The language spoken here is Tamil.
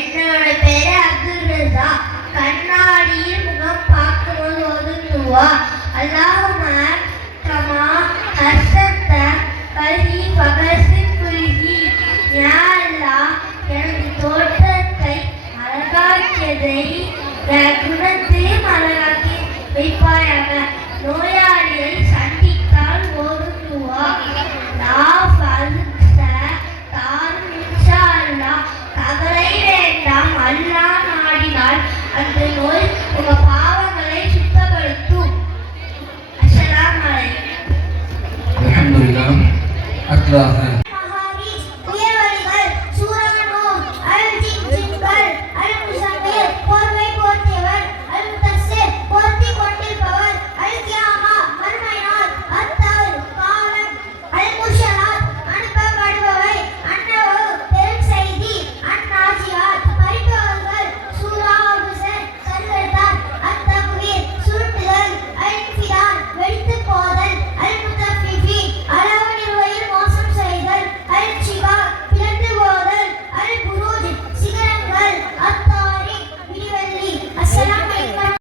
என்னோட பேரு அப்துல் ரசா கண்ணாடியில் முகம் பார்க்கும்போது ஒதுங்குவா. அல்லாஹுமா கமா ஹசத்த கல்வி பகசி குல்கி யா எனது தோற்றத்தை அழகாக்கியதை எனக்கு வேண்டாம் அல்லாஹ் நாடினால் அந்த நோய் உங்க பாவங்களை சுத்தப்படுத்தும் அஸ்ஸலாமு அலைக்கும் அல்ஹம்துலில்லாஹ் அடுத்ததாக